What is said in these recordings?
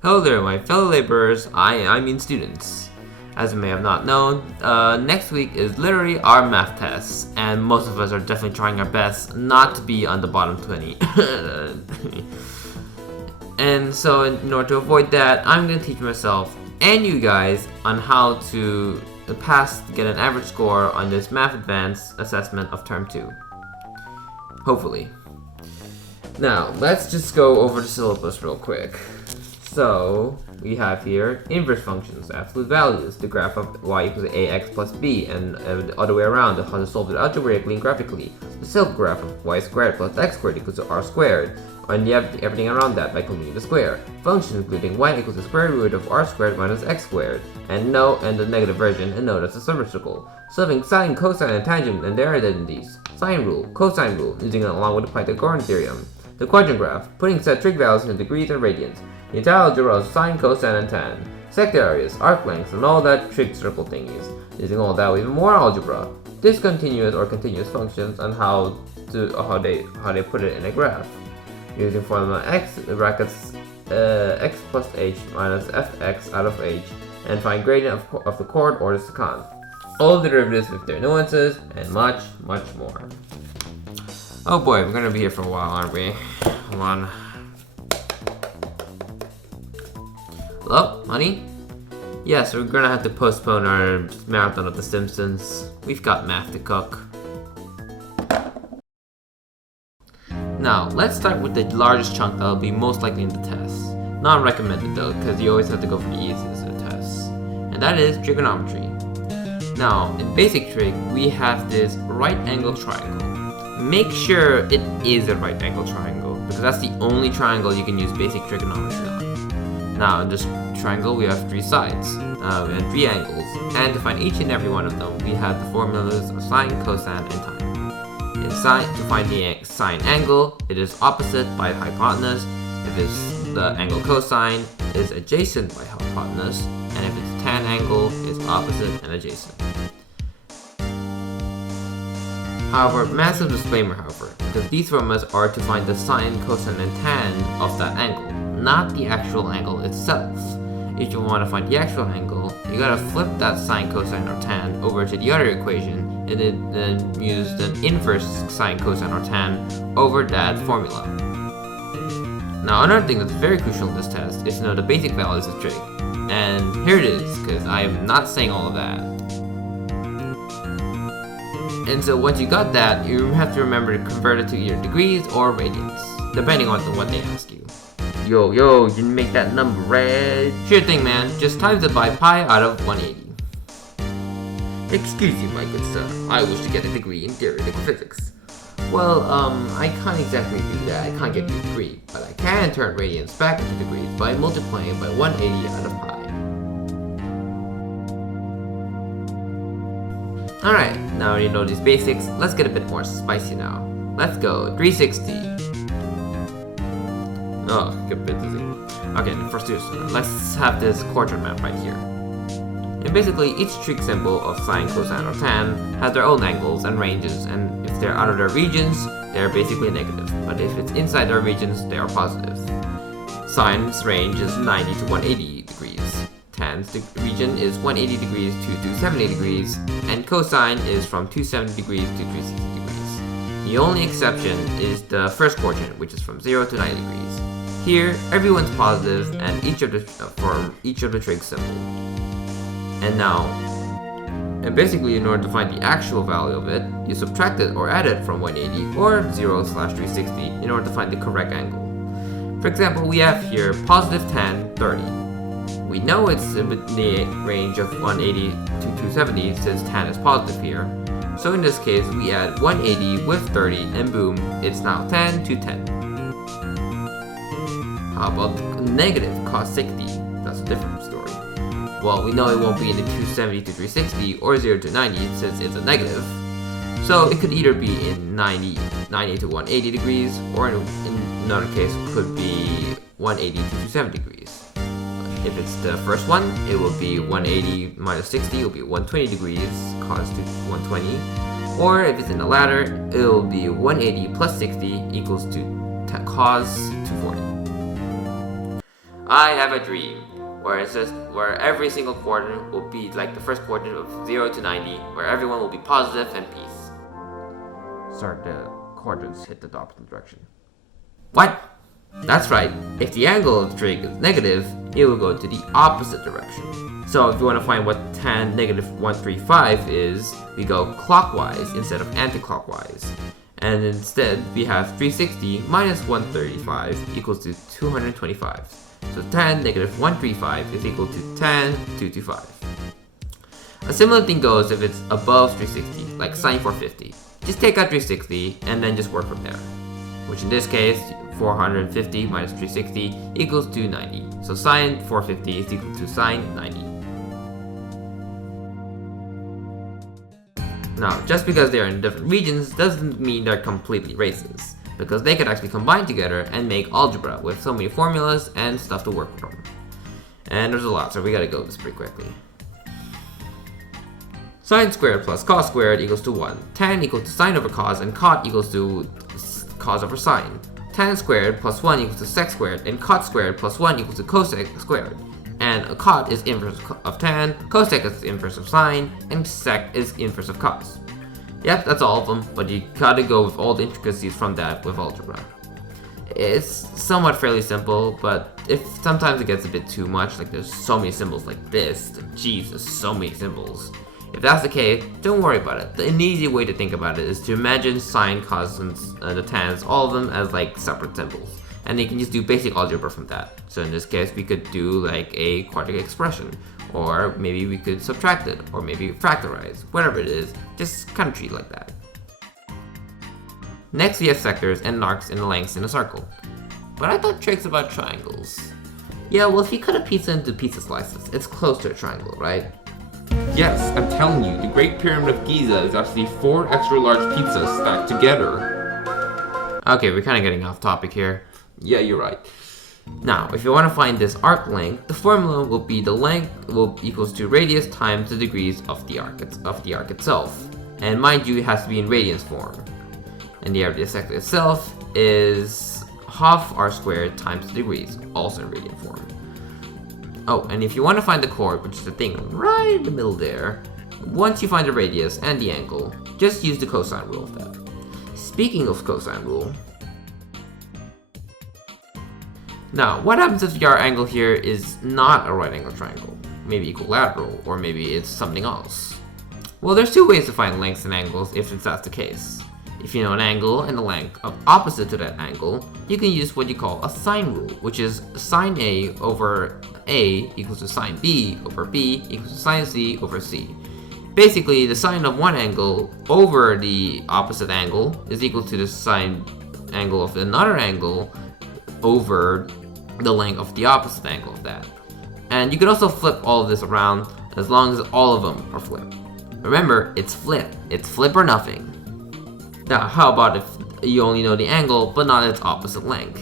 Hello there, my fellow laborers, I mean students. As you may have not known, next week is literally our math test, and most of us are definitely trying our best not to be on the bottom 20. And so in order to avoid that, I'm going to teach myself and you guys on how to get an average score on this Math Advanced assessment of Term 2. Hopefully. Now, let's just go over the syllabus real quick. So, we have here inverse functions, absolute values, the graph of y equals ax plus b, and the other way around, how to solve it algebraically and graphically. The self-graph of y squared plus x squared equals to r squared, and you have everything around that by completing the square. Functions including y equals the square root of r squared minus x squared, and the negative version, and note as a subcircle. Solving sine, cosine, and tangent and their identities. Sine rule, cosine rule, using it along with the Pythagorean theorem. The quadrant graph, putting set trig values in degrees and radians. The entire algebra of sine, cosine, and tan. Sector areas, arc lengths, and all that trig circle thingies. Using all that with even more algebra. Discontinuous or continuous functions and how they put it in a graph. Using formula x brackets x plus h minus fx out of h, and find gradient of the chord or the secant. All the derivatives with their nuances, and much, much more. Oh boy, we're gonna be here for a while, aren't we? Hold on. Hello, honey? Yes, we're gonna have to postpone our marathon of The Simpsons. We've got math to cook. Now, let's start with the largest chunk that will be most likely in the test. Not recommended though, because you always have to go for the easiest of the tests. And that is trigonometry. Now, in basic trig, we have this right angle triangle. Make sure it is a right angle triangle, because that's the only triangle you can use basic trigonometry on. Now, in this triangle, we have three sides, and three angles, and to find each and every one of them, we have the formulas of sine, cosine, and tan. In sine, to find the sine angle, it is opposite by hypotenuse. If it's the angle cosine, it is adjacent by hypotenuse, and if it's tan angle, it's opposite and adjacent. However, massive disclaimer however, because these formulas are to find the sine, cosine, and tan of that angle, not the actual angle itself. If you want to find the actual angle, you gotta flip that sine, cosine, or tan over to the other equation, and then use the inverse sine, cosine, or tan over that formula. Now, another thing that's very crucial in this test is to know the basic values of trig. And here it is, because I am not saying all of that. And so once you got that, you have to remember to convert it to either degrees or radians, depending on what they ask you. Yo, you didn't make that number red. Sure thing, man. Just times it by pi out of 180. Excuse you, my good sir. I wish to get a degree in theoretical physics. Well, I can't exactly do that. I can't get you a degree, but I can turn radians back into degrees by multiplying by 180 out of pi. Alright, now you know these basics, let's get a bit more spicy now. Let's go, 360. Oh, get a bit dizzy. Okay, first let's have this quadrant map right here. And basically, each trig symbol of sine, cosine, or tan has their own angles and ranges, and if they're out of their regions, they're basically negative. But if it's inside their regions, they are positive. Sine's range is 90 to 180 degrees. Tan's region is 180 degrees to 270 degrees, and cosine is from 270 degrees to 360 degrees. The only exception is the first quadrant, which is from 0 to 90 degrees. Here, everyone's positive, and for each of the trig symbols. And basically, in order to find the actual value of it, you subtract it or add it from 180 or 0/360 in order to find the correct angle. For example, we have here positive tan 30. We know it's in the range of 180 to 270 since tan is positive here. So in this case, we add 180 with 30 and boom, it's now 10 to 10. How about negative cos 60? That's a different story. Well, we know it won't be in the 270 to 360 or 0 to 90 since it's a negative. So it could either be in 90 to 180 degrees, or in another case could be 180 to 270 degrees. If it's the first one, it will be 180 minus 60, it will be 120 degrees, cos to 120. Or if it's in the latter, it will be 180 plus 60 equals to cos 240. I have a dream, where it says where every single quadrant will be like the first quadrant of 0 to 90, where everyone will be positive and peace. Sorry, the quadrants hit the opposite direction. What? That's right, if the angle of the trig is negative, it will go to the opposite direction. So if you want to find what tan negative 135 is, we go clockwise instead of anti-clockwise. And instead, we have 360 minus 135 equals to 225. So tan negative 135 is equal to tan 225. A similar thing goes if it's above 360, like sine 450. Just take out 360 and then just work from there. Which in this case, 450 minus 360 equals to 90. So sine 450 is equal to sine 90. Now, just because they are in different regions doesn't mean they're completely races, because they could actually combine together and make algebra with so many formulas and stuff to work from. And there's a lot, so we gotta go this pretty quickly. Sine squared plus cos squared equals to 1. Tan equals to sine over cos, and cot equals to cos over sine. Tan squared plus 1 equals to sec squared, and cot squared plus 1 equals to cosec squared. And a cot is inverse of tan, cosec is inverse of sine, and sec is inverse of cos. Yep, that's all of them, but you gotta go with all the intricacies from that with algebra. It's somewhat fairly simple, but if sometimes it gets a bit too much, like there's so many symbols like this, like geez, there's so many symbols. If that's the case, don't worry about it. An easy way to think about it is to imagine sine, cos, and the tans, all of them as like separate symbols. And you can just do basic algebra from that. So in this case, we could do like a quadratic expression, or maybe we could subtract it, or maybe factorize, whatever it is, just kind of treat it like that. Next we have sectors and arcs and lengths in a circle. But I thought trigs about triangles. Yeah, well if you cut a pizza into pizza slices, it's close to a triangle, right? Yes, I'm telling you, the Great Pyramid of Giza is actually 4 extra large pizzas stacked together. Okay, we're kind of getting off topic here. Yeah, you're right. Now, if you want to find this arc length, the formula will be the length equals to radius times the degrees of the arc itself. And mind you, it has to be in radians form. And the area of the sector itself is half r squared times the degrees, also in radian form. Oh, and if you want to find the chord, which is the thing right in the middle there, once you find the radius and the angle, just use the cosine rule of that. Speaking of cosine rule, now, what happens if your angle here is not a right angle triangle? Maybe equilateral, or maybe it's something else. Well, there's 2 ways to find lengths and angles if that's the case. If you know an angle and the length of opposite to that angle, you can use what you call a sine rule, which is sine A over A equals to sine B over B equals to sine C over C. Basically, the sine of one angle over the opposite angle is equal to the sine angle of another angle over the length of the opposite angle of that. And you can also flip all of this around as long as all of them are flipped. Remember, it's flip. It's flip or nothing. Now, how about if you only know the angle but not its opposite length?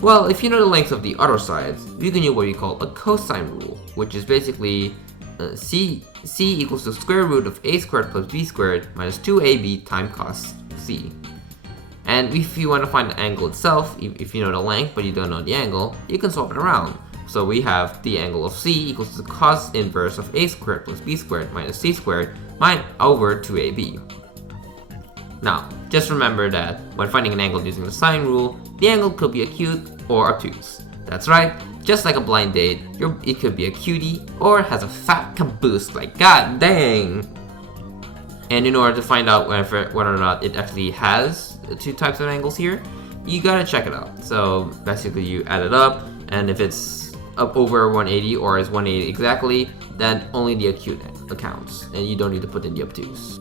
Well, if you know the lengths of the other sides, you can use what we call a cosine rule, which is basically c equals the square root of a squared plus b squared minus 2ab times cos c. And if you want to find the angle itself, if you know the length but you don't know the angle, you can swap it around. So we have the angle of c equals the cos inverse of a squared plus b squared minus c squared over 2ab. Now, just remember that when finding an angle using the sine rule, the angle could be acute or obtuse. That's right, just like a blind date, it could be a cutie or has a fat caboose like god dang. And in order to find out whether or not it actually has the 2 types of angles here, you gotta check it out. So basically you add it up, and if it's up over 180 or is 180 exactly, then only the acute counts, and you don't need to put in the obtuse.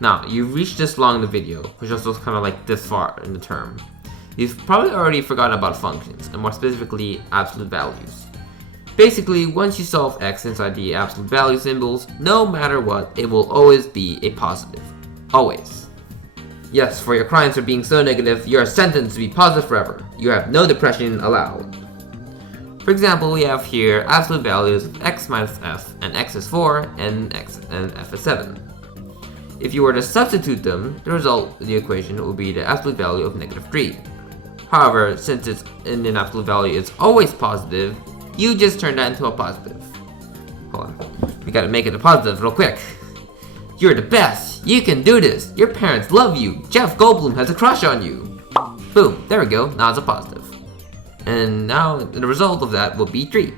Now, you've reached this long in the video, which also is kind of like this far in the term. You've probably already forgotten about functions, and more specifically, absolute values. Basically, once you solve x inside the absolute value symbols, no matter what, it will always be a positive. Always. Yes, for your crimes for being so negative, you are sentenced to be positive forever. You have no depression allowed. For example, we have here absolute values of x minus f, and x is 4, and f is 7. If you were to substitute them, the result of the equation would be the absolute value of negative 3. However, since it's in an absolute value, it's always positive, you just turn that into a positive. Hold on. We gotta make it a positive real quick. You're the best. You can do this. Your parents love you. Jeff Goldblum has a crush on you. Boom. There we go. Now it's a positive. And now the result of that will be 3.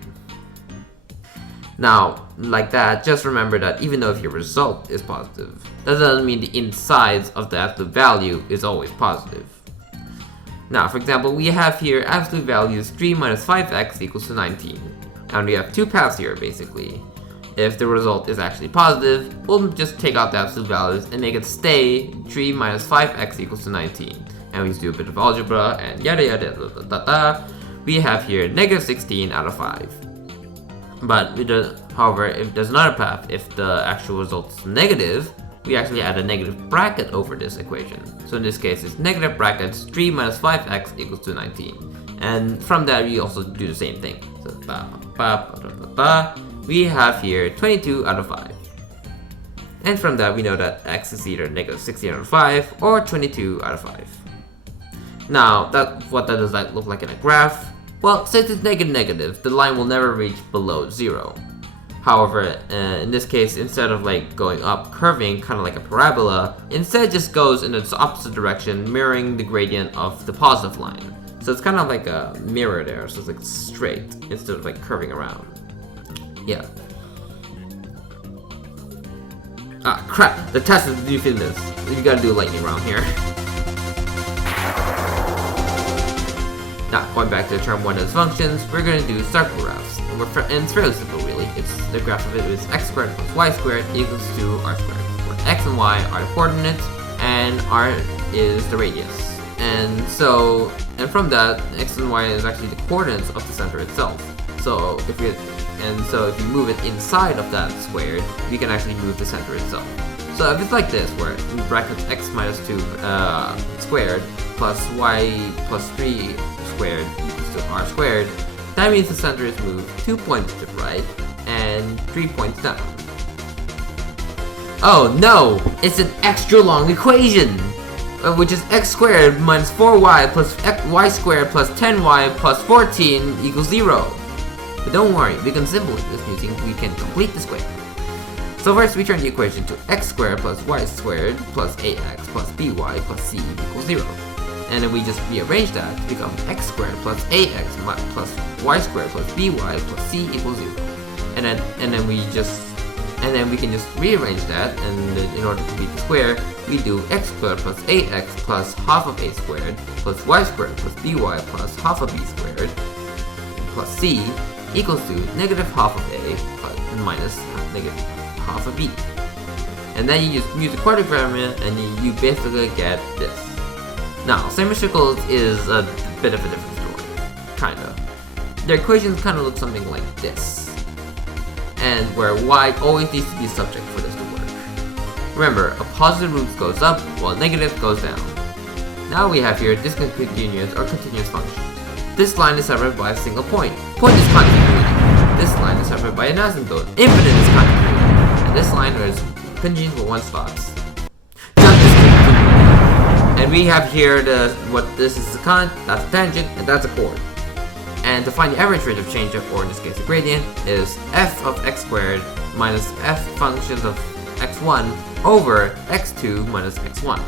Now, like that, just remember that even though if your result is positive, that doesn't mean the insides of the absolute value is always positive. Now, for example, we have here absolute values 3 minus 5x equals to 19. And we have two paths here, basically. If the result is actually positive, we'll just take out the absolute values and make it stay 3 minus 5x equals to 19. And we just do a bit of algebra and yada yada da da da da. We have here negative 16 out of 5. But however, if there's another path, if the actual result is negative, we actually add a negative bracket over this equation. So in this case, it's negative brackets 3 minus 5x equals to 19. And from that, we also do the same thing. So we have here 22 out of 5. And from that, we know that x is either negative 16 out of 5 or 22 out of 5. Now, what does that look like in a graph? Well, since it's negative, the line will never reach below 0. However, in this case, instead of like going up, curving, kind of like a parabola, instead it just goes in its opposite direction, mirroring the gradient of the positive line. So it's kind of like a mirror there, so it's like straight, instead of like curving around. Yeah. Ah, crap! The test is the new fitness. You gotta do a lightning round here. Now, going back to term 1 as functions, we're going to do circle graphs. And it's fairly simple, really. The graph of it is x squared plus y squared equals to r squared, where x and y are the coordinates, and r is the radius. And from that, x and y is actually the coordinates of the center itself. So if you move it inside of that squared, we can actually move the center itself. So if it's like this, where in brackets x minus 2 squared plus y plus 3 squared equals to r squared, that means the center is moved 2 points to the right and 3 points down. Oh no! It's an extra long equation! Which is x squared minus 4y plus y squared plus 10y plus 14 equals 0. But don't worry, we can simplify this using we can complete the square. So first we turn the equation to x squared plus y squared plus ax plus by plus c equals 0. And then we just rearrange that to become x squared plus ax plus y squared plus by plus c equals 0. And then we can just rearrange that, and in order to complete the square, we do x squared plus ax plus half of a squared plus y squared plus by plus half of b squared plus c equals to negative half of a minus negative half of b. And then you just use the quadratic formula, and you basically get this. Now, symmetricals is a bit of a different story, kinda. Their equations kinda look something like this, and where y always needs to be subject for this to work. Remember, a positive root goes up, while a negative goes down. Now we have here discontinuous or continuous function. This line is separated by a single point. Point is continuity. This line is separated by an asymptote. Infinite is continuity. And this line is continuous for one spot. And we have here this is the cont, that's a tangent, and that's a chord. And to find the average rate of change of, or in this case the gradient, is f of x squared minus f functions of x1 over x2 minus x1.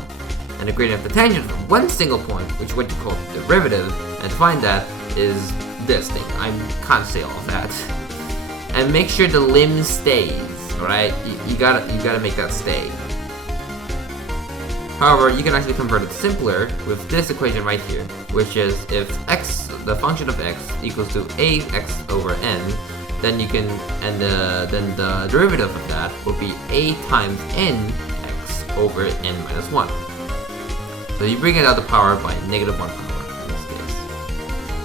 And the gradient of the tangent from one single point, which is what you call the derivative, and to find that is this thing. I can't say all of that. And make sure the limb stays, alright? You gotta make that stay. However, you can actually convert it simpler with this equation right here, which is if x, the function of x, equals to ax over n, then then the derivative of that will be a times n x over n minus 1. So you bring it out the power by negative 1 power in this case.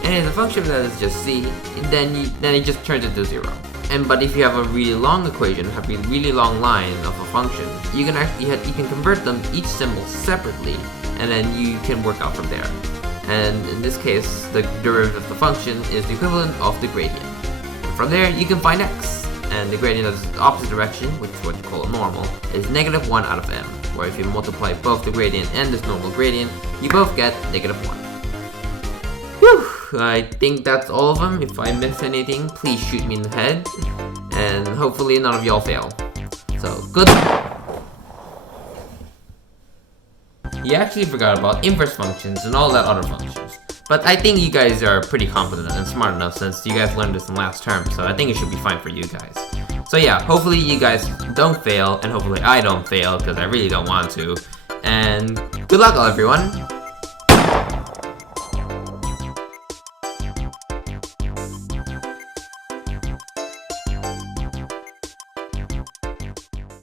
And if the function of that is just c, then it just turns into 0. But if you have a really long equation, have a really long line of a function, you can convert them each symbol separately, and then you can work out from there. And in this case, the derivative of the function is the equivalent of the gradient. And from there, you can find x, and the gradient is the opposite direction, which is what you call a normal, is negative 1 out of m, where if you multiply both the gradient and this normal gradient, you both get negative 1. Whew, I think that's all of them. If I miss anything, please shoot me in the head. And hopefully none of y'all fail. So, good luck! You actually forgot about inverse functions and all that other functions. But I think you guys are pretty competent and smart enough since you guys learned this in last term, so I think it should be fine for you guys. So yeah, hopefully you guys don't fail, and hopefully I don't fail, because I really don't want to. And good luck, everyone!